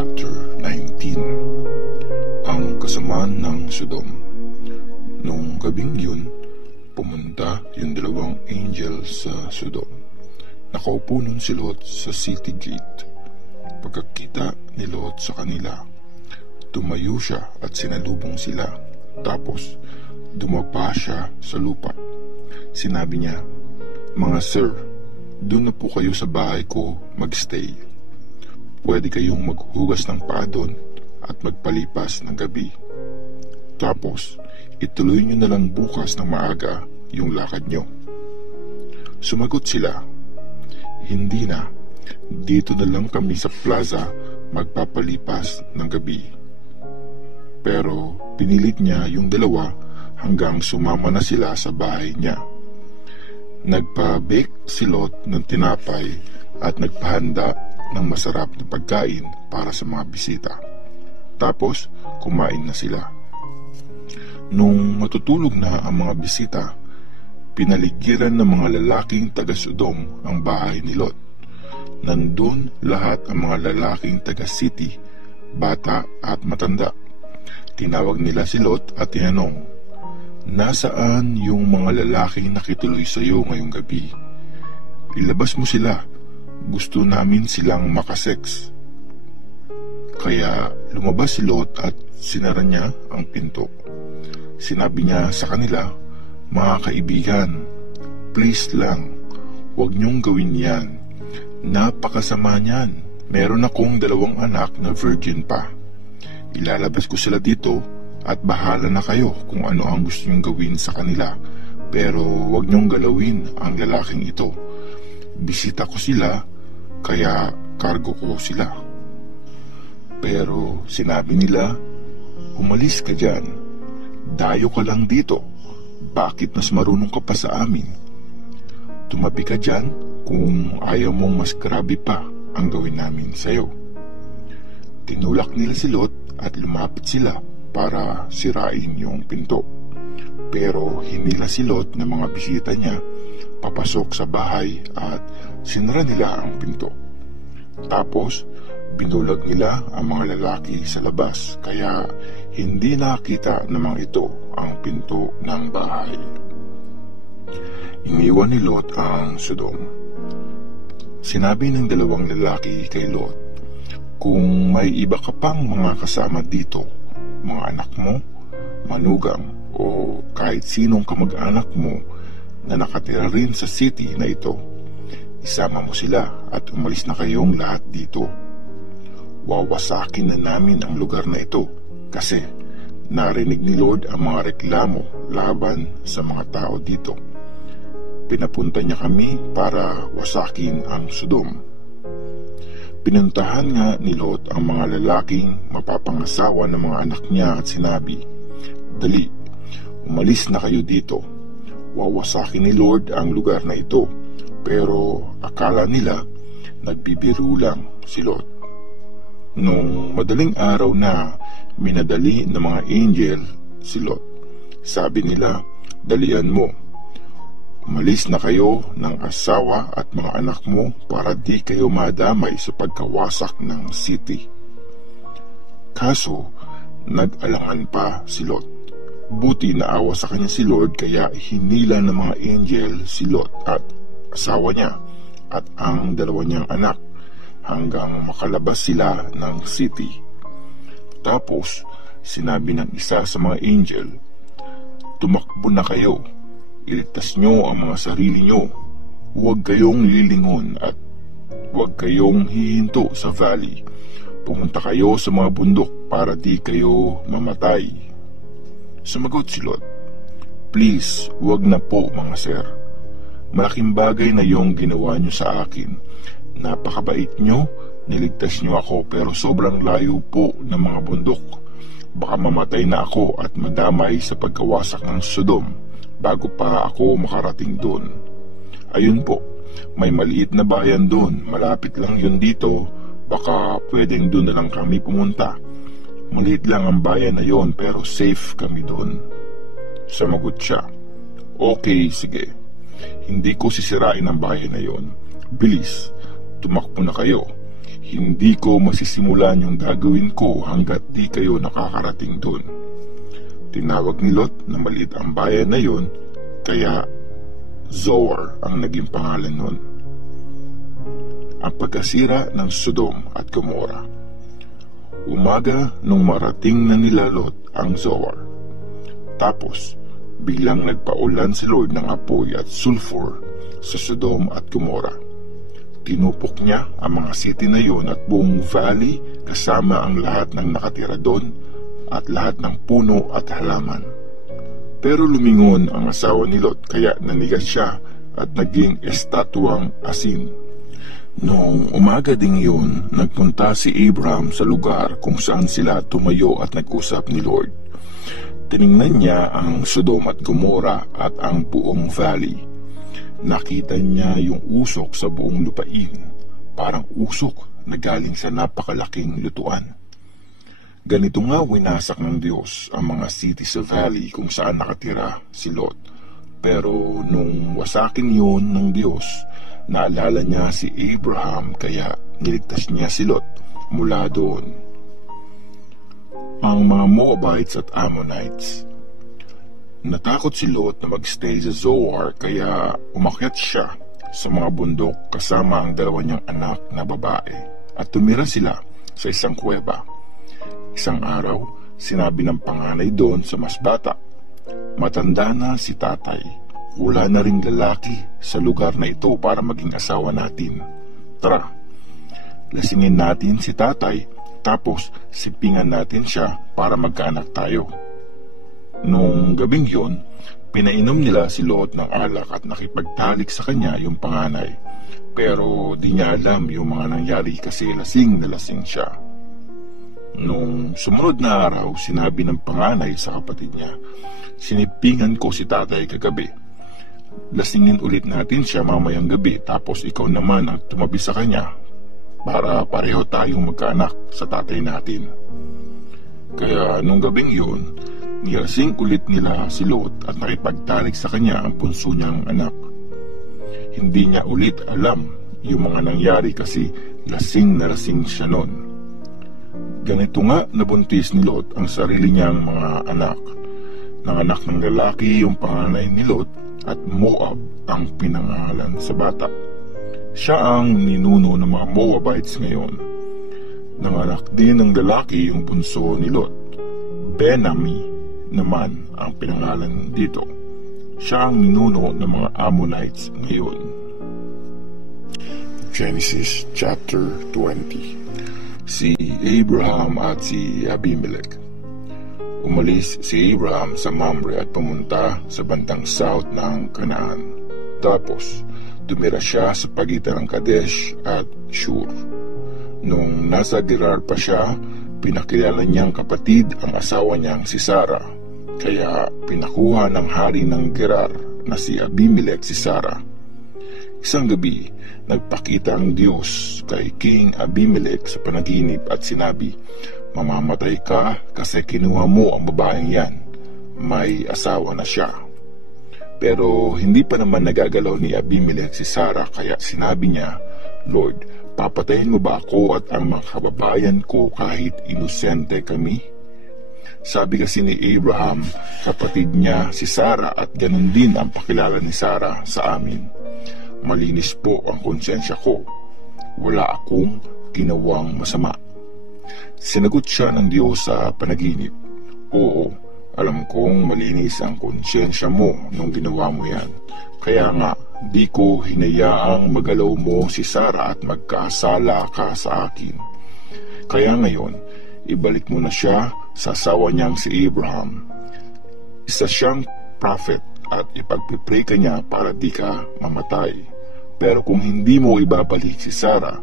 Chapter 19. Ang kasamaan ng Sodom. Noong gabing yun, pumunta yung dalawang angel sa Sodom. Nakaupo nun si Lot sa city gate. Pagkakita ni Lot sa kanila, tumayo siya at sinalubong sila. Tapos, dumapa siya sa lupa. Sinabi niya, "Mga sir, doon na po kayo sa bahay ko magstay. Pwede kayong maghugas ng paa doon at magpalipas ng gabi. Tapos, ituloy nyo na lang bukas ng maaga yung lakad nyo." Sumagot sila, "Hindi na. Dito na lang kami sa plaza magpapalipas ng gabi." Pero pinilit niya yung dalawa hanggang sumama na sila sa bahay niya. Nagpa-bake si Lot ng tinapay at nagpahanda ng masarap na pagkain para sa mga bisita. Tapos kumain na sila. Nung matutulog na ang mga bisita, pinaligiran ng mga lalaking taga-Sodom ang bahay ni Lot. Nandun lahat ang mga lalaking taga-city, bata at matanda. Tinawag nila si Lot at tinanong, "Nasaan yung mga lalaking nakituloy sa iyo ngayong gabi? Ilabas mo sila. Gusto namin silang makasex." Kaya lumabas si Lot at sinara niya ang pinto. Sinabi niya sa kanila, "Mga kaibigan, please lang, huwag niyong gawin yan. Napakasama niyan. Meron akong 2 anak na virgin pa. Ilalabas ko sila dito at bahala na kayo kung ano ang gusto niyong gawin sa kanila. Pero huwag niyong galawin ang lalaking ito. Bisita ko sila, kaya kargo ko sila." Pero sinabi nila, "Umalis ka dyan. Dayo ka lang dito. Bakit mas marunong ka pa sa amin? Tumabi ka dyan kung ayaw mong mas grabe pa ang gawin namin sa'yo." Tinulak nila si Lot at lumapit sila para sirain yung pinto. Pero hinila si Lot ng mga bisita niya papasok sa bahay at sinara nila ang pinto. Tapos binulag nila ang mga lalaki sa labas, kaya hindi nakita ng mga ito ang pinto ng bahay. Iniwan ni Lot ang Sodom. Sinabi ng 2 lalaki kay Lot, "Kung may iba ka pang mga kasama dito, mga anak mo, manugang, o kahit sinong kamag-anak mo na nakatira rin sa city na ito, isama mo sila at umalis na kayong lahat dito. Wawasakin na namin ang lugar na ito kasi narinig ni Lord ang mga reklamo laban sa mga tao dito. Pinapunta niya kami para wasakin ang Sodom." Pinuntahan nga ni Lot ang mga lalaking mapapangasawa ng mga anak niya at sinabi, "Dali, umalis na kayo dito. Wawasakin ni Lord ang lugar na ito." Pero akala nila nagbibiro lang si Lot. Nung madaling araw na, minadali ng mga angel si Lot. Sabi nila, "Dalian mo. Umalis na kayo ng asawa at mga anak mo para di kayo madamay sa pagkawasak ng city." Kaso, nag-alangan pa si Lot. Buti naawa sa kanya si Lord, kaya hinila ng mga angel si Lot at asawa niya at ang 2 niyang anak hanggang makalabas sila ng city. Tapos, sinabi ng isa sa mga angel, "Tumakbo na kayo. Iligtas nyo ang mga sarili nyo. Huwag kayong lilingon at huwag kayong hihinto sa valley. Pumunta kayo sa mga bundok para di kayo mamatay." Sumagot si Lot, "Please, huwag na po mga sir. Malaking bagay na yung ginawa nyo sa akin. Napakabait nyo, niligtas nyo ako, pero sobrang layo po ng mga bundok. Baka mamatay na ako at madamay sa pagkawasak ng Sodom bago pa ako makarating doon. Ayun po, may maliit na bayan doon, malapit lang yun dito, baka pwedeng doon na lang kami pumunta. Maliit lang ang bayan na yon pero safe kami doon." Sumagot siya, "Okay, sige. Hindi ko sisirain ang bayan na yon. Bilis, tumakbo na kayo. Hindi ko masisimulan yung gagawin ko hanggat di kayo nakakarating doon. Tinawag ni Lot na maliit ang bayan na yon, kaya Zoar ang naging pangalan nun. Ang pagkasira ng Sodom at Gomora. Umaga nung marating na nila Lot ang Zoar. Tapos, biglang nagpaulan si Lord ng apoy at sulfur sa Sodom at Gomora. Tinupok niya ang mga city na yon at buong valley kasama ang lahat ng nakatira doon at lahat ng puno at halaman. Pero lumingon ang asawa ni Lot kaya nanigas siya at naging estatwang asin. Noong umaga ding yun, nagpunta si Abraham sa lugar kung saan sila tumayo at nag-usap ni Lord. Tiningnan niya ang Sodom at Gomora at ang buong valley. Nakita niya yung usok sa buong lupain, parang usok na galing sa napakalaking lutuan. Ganito nga winasak ng Diyos ang mga city sa valley kung saan nakatira si Lot. Pero nung wasakin yun ng Diyos, naalala niya si Abraham kaya niligtas niya si Lot mula doon. Ang mga Moabites at Ammonites. Natakot si Lot na magstay sa Zoar kaya umakyat siya sa mga bundok kasama ang dalawa niyang anak na babae at tumira sila sa isang kuweba. Isang araw, sinabi ng panganay doon sa mas bata, "Matanda na si tatay, wala na ring lalaki sa lugar na ito para maging asawa natin. Tara, lasingin natin si tatay, tapos sipingan natin siya para magkaanak tayo." Noong gabing yon, pinainom nila si Lot ng alak at nakipagtalik sa kanya yung panganay. Pero di niya alam yung mga nangyari kasi lasing na lasing siya. Nung sumunod na araw, sinabi ng panganay sa kapatid niya, "Sinipingan ko si tatay kagabi. Lasingin ulit natin siya mamayang gabi tapos ikaw naman ang tumabi sa kanya para pareho tayong magkaanak sa tatay natin." Kaya nung gabing yun, nilasing ulit nila si Lot at nakipagtalik sa kanya ang punso niyang anak. Hindi niya ulit alam yung mga nangyari kasi lasing na lasing siya noon. Ganito nga nabuntis ni Lot ang sarili niyang mga anak. Nanganak ng lalaki yung panganay ni Lot at Moab ang pinangalan sa bata. Siya ang ninuno ng mga Moabites ngayon. Nanganak din ng lalaki yung bunso ni Lot. Ben-Ammi naman ang pinangalan dito. Siya ang ninuno ng mga Ammonites ngayon. Genesis chapter 20. Si Abraham at si Abimelech. Umalis si Abraham sa Mamre at pumunta sa bandang south ng Canaan. Tapos, tumira siya sa pagitan ng Kadesh at Shur. Nung nasa Gerar pa siya, pinakilala niyang kapatid ang asawa niyang si Sarah. Kaya pinakuha ng hari ng Gerar na si Abimelech si Sarah. Isang gabi, nagpakita ang Diyos kay King Abimelech sa panaginip at sinabi, "Mamamatay ka kasi kinuha mo ang babaeng yan. May asawa na siya." Pero hindi pa naman nagagalaw ni Abimelech si Sarah kaya sinabi niya, "Lord, papatayin mo ba ako at ang mga kababayan ko kahit inosente kami?" Sabi kasi ni Abraham, kapatid niya si Sarah at ganun din ang pakilala ni Sarah sa amin. "Malinis po ang konsensya ko. Wala akong ginawang masama." Sinagot siya ng Diyos sa panaginip, "Oo, alam kong malinis ang konsensya mo nung ginawa mo yan. Kaya nga, di ko hinayaang magalaw mo si Sarah at magkasala ka sa akin. Kaya ngayon, ibalik mo na siya sa asawa niyang si Abraham. Isa siyang prophet at ipagpipray ka niya para di ka mamatay. Pero kung hindi mo ibabalik si Sarah,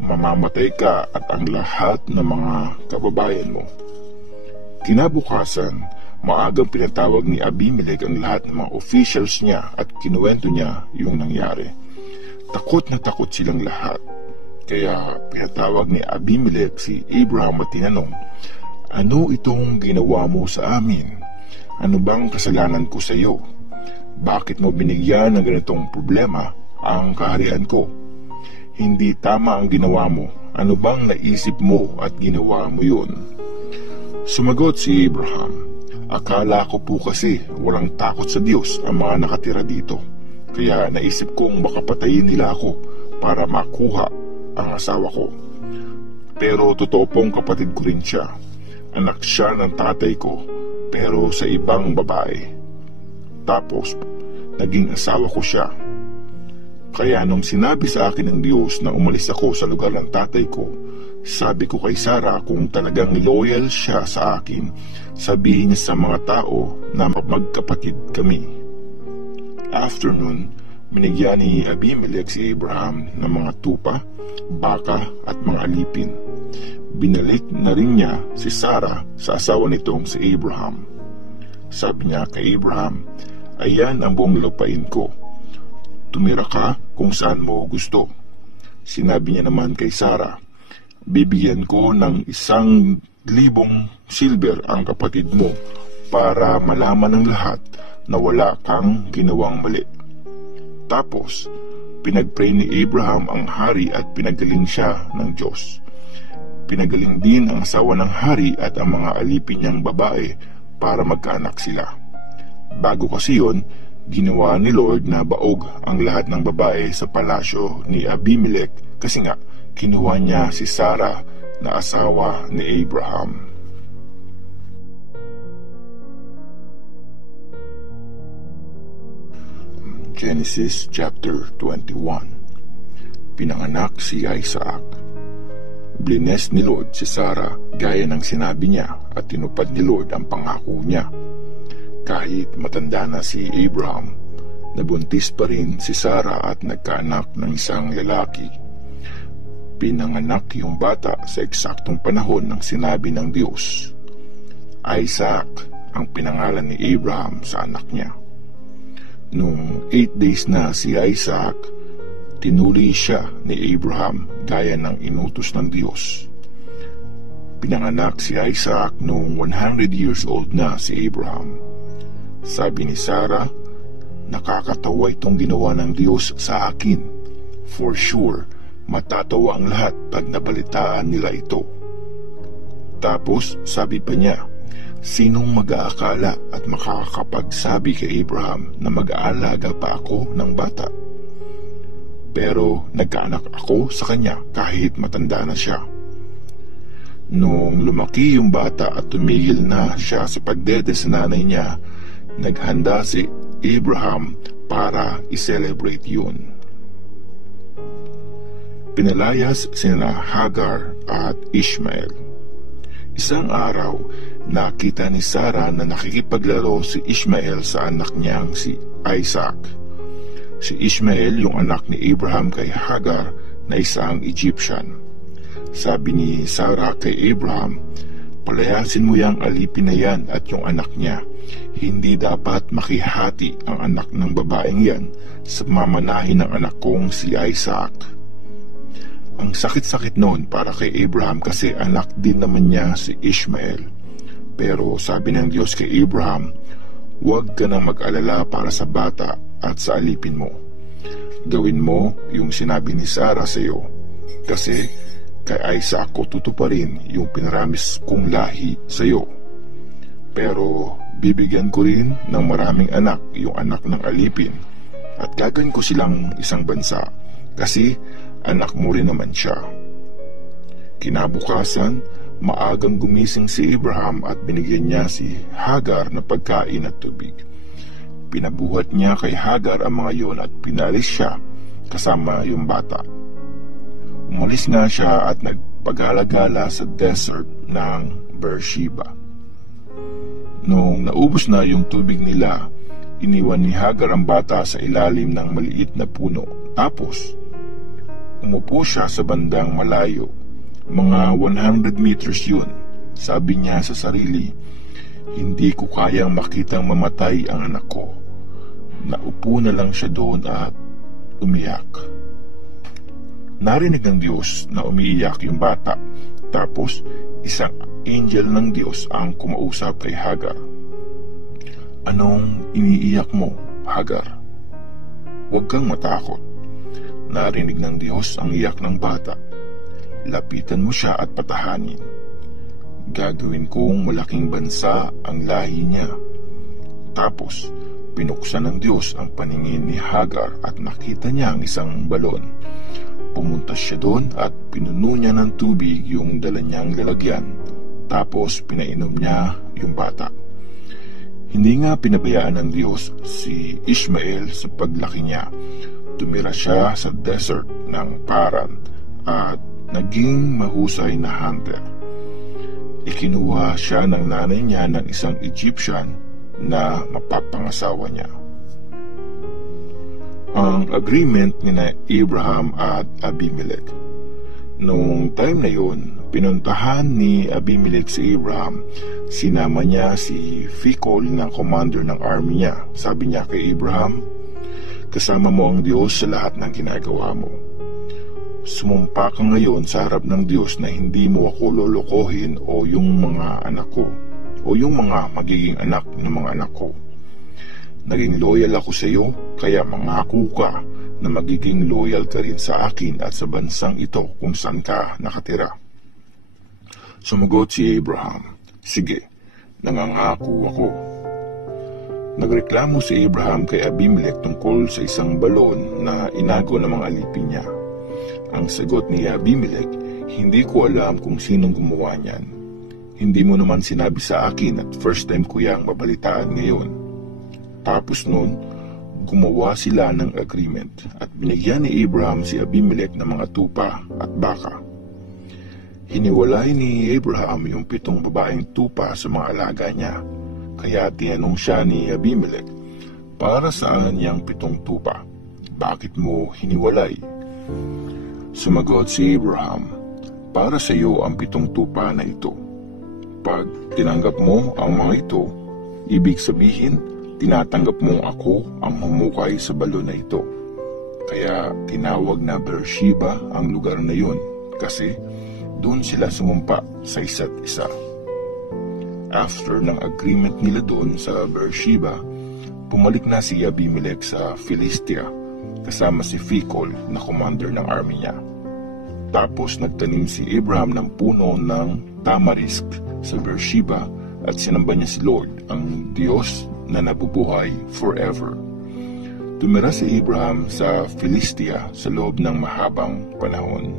mamamatay ka at ang lahat ng mga kababayan mo." Kinabukasan, maagang pinatawag ni Abimelech ang lahat ng mga officials niya at kinuwento niya yung nangyari. Takot na takot silang lahat. Kaya pinatawag ni Abimelech si Abraham at tinanong, "Ano itong ginawa mo sa amin? Ano bang kasalanan ko sa iyo? Bakit mo binigyan ng ganitong problema ang kaharian ko? Hindi tama ang ginawa mo. Ano bang naisip mo at ginawa mo yun? Sumagot si Abraham, akala ko po kasi walang takot sa Diyos ang mga nakatira dito. Kaya naisip kong makapatayin nila ako para makuha ang asawa ko. Pero totoo pong kapatid ko rin siya. Anak siya ng tatay ko, pero sa ibang babae. Tapos, naging asawa ko siya. Kaya nung sinabi sa akin ng Diyos na umalis ako sa lugar ng tatay ko, sabi ko kay Sarah kung talagang loyal siya sa akin, sabihin niya sa mga tao na magkapatid kami. After nun, binigyan ni Abimelech si Abraham ng mga tupa, baka at mga alipin. Binalik na rin niya si Sarah sa asawa nitong si Abraham. Sabi niya kay Abraham, ayan ang buong lupain ko. Tumira ka kung saan mo gusto. Sinabi niya naman kay Sarah, bibigyan ko ng 1,000 silver ang kapatid mo para malaman ng lahat na wala kang ginawang mali. Tapos, pinagpray ni Abraham ang hari at pinagaling siya ng Diyos. Pinagaling din ang asawa ng hari at ang mga alipin niyang babae para magkaanak sila. Bago kasi yun, ginawa ni Lord na baog ang lahat ng babae sa palasyo ni Abimelech kasi nga kinuha niya si Sarah na asawa ni Abraham. Genesis chapter 21. Pinanganak si Isaac. Blines ni Lord si Sarah gaya ng sinabi niya at tinupad ni Lord ang pangako niya. Kahit matanda na si Abraham, nabuntis pa rin si Sarah at nagkaanak ng isang lalaki. Pinanganak yung bata sa eksaktong panahon ng sinabi ng Diyos. Isaac ang pinangalan ni Abraham sa anak niya. Nung 8 days na si Isaac, tinuli siya ni Abraham gaya ng inutos ng Diyos. Pinanganak si Isaac nung 100 years old na si Abraham. Sabi ni Sarah, nakakatawa itong ginawa ng Diyos sa akin. For sure, matatawa ang lahat pag nabalitaan nila ito. Tapos sabi pa niya, sinong mag-aakala at makakapagsabi kay Abraham na mag-aalaga pa ako ng bata? Pero nagkaanak ako sa kanya kahit matanda na siya. Nung lumaki yung bata at tumigil na siya sa pagdede sa nanay niya, naghanda si Abraham para i-celebrate yun. Pinalayas sina Hagar at Ishmael. Isang araw, nakita ni Sarah na nakikipaglaro si Ishmael sa anak niyang si Isaac. Si Ishmael yung anak ni Abraham kay Hagar na isang Egyptian. Sabi ni Sarah kay Abraham, palayasin mo yang alipin na yan at yung anak niya. Hindi dapat makihati ang anak ng babaeng yan sa mamanahin ng anak kong si Isaac. Ang sakit-sakit noon para kay Abraham kasi anak din naman niya si Ishmael. Pero sabi ng Diyos kay Abraham, huwag ka nang mag-alala para sa bata at sa alipin mo. Gawin mo yung sinabi ni Sarah sa iyo, kasi kay Isaac ko tutuparin yung pinaramis kong lahi sa iyo. Pero bibigyan ko rin ng maraming anak yung anak ng alipin at gagawin ko silang isang bansa kasi anak mo rin naman siya. Kinabukasan, maagang gumising si Abraham at binigyan niya si Hagar na pagkain at tubig. Pinabuhat niya kay Hagar ang mga yon at pinalis siya kasama yung bata. Umalis nga siya at nagpagala-gala sa desert ng Beersheba. Noong naubos na yung tubig nila, iniwan ni Hagar ang bata sa ilalim ng maliit na puno. Tapos, umupo siya sa bandang malayo. Mga 100 meters yun. Sabi niya sa sarili, hindi ko kayang makitang mamatay ang anak ko. Naupo na lang siya doon at umiyak. Narinig ng Diyos na umiiyak yung bata. Tapos, isang angel ng Diyos ang kumausap kay Hagar. Anong iniiyak mo, Hagar? Huwag kang matakot. Narinig ng Diyos ang iyak ng bata. lapitan mo siya at patahanin. Gagawin kong malaking bansa ang lahi niya. Tapos, pinuksan ng Diyos ang paningin ni Hagar at nakita niya ang isang balon. Pumunta siya doon at pinuno niya ng tubig yung dala niyang lalagyan. Tapos, pinainom niya yung bata. Hindi nga pinabayaan ng Diyos si Ishmael sa paglaki niya. Tumira siya sa desert ng Paran at naging mahusay na hunter. Ikinuha siya ng nanay niya ng isang Egyptian na mapapangasawa niya. Ang agreement ni Abraham at Abimelech. Noong time na yun, pinuntahan ni Abimelech si Abraham. Sinama niya si Phicol na commander ng army niya. Sabi niya kay Abraham, kasama mo ang Diyos sa lahat ng ginagawa mo. Sumumpa ka ngayon sa harap ng Diyos na hindi mo ako lolokohin o yung mga anak ko o yung mga magiging anak ng mga anak ko. Naging loyal ako sa iyo, kaya mangako ka na magiging loyal ka rin sa akin at sa bansang ito kung saan ka nakatira. Sumagot si Abraham, sige, nangangako ako. Nagreklamo si Abraham kay Abimelech tungkol sa isang balon na inago ng mga alipin niya. Ang sagot ni Abimelech, hindi ko alam kung sinong gumawa niyan. Hindi mo naman sinabi sa akin at first time ko yang mabalitaan ngayon. Tapos noon, gumawa sila ng agreement at binigyan ni Abraham si Abimelech ng mga tupa at baka. Hiniwalay ni Abraham yung 7 babaeng tupa sa mga alaga niya. Kaya tinanong siya ni Abimelech, para saan yung 7 tupa? Bakit mo hiniwalay? Sumagot si Abraham, para sa iyo ang 7 tupa na ito. Pag tinanggap mo ang mga ito, ibig sabihin, tinatanggap mong ako ang mamukay sa balon na ito. Kaya tinawag na Beersheba ang lugar na yun kasi doon sila sumumpa sa isa't isa. After ng agreement nila doon sa Beersheba, pumalik na si Abimelech sa Philistia kasama si Phicol na commander ng army niya. Tapos nagtanim si Abraham ng puno ng tamarisk sa Beersheba at sinamba niya si Lord, ang Diyos na nabubuhay forever. Tumira si Abraham sa Philistia sa loob ng mahabang panahon.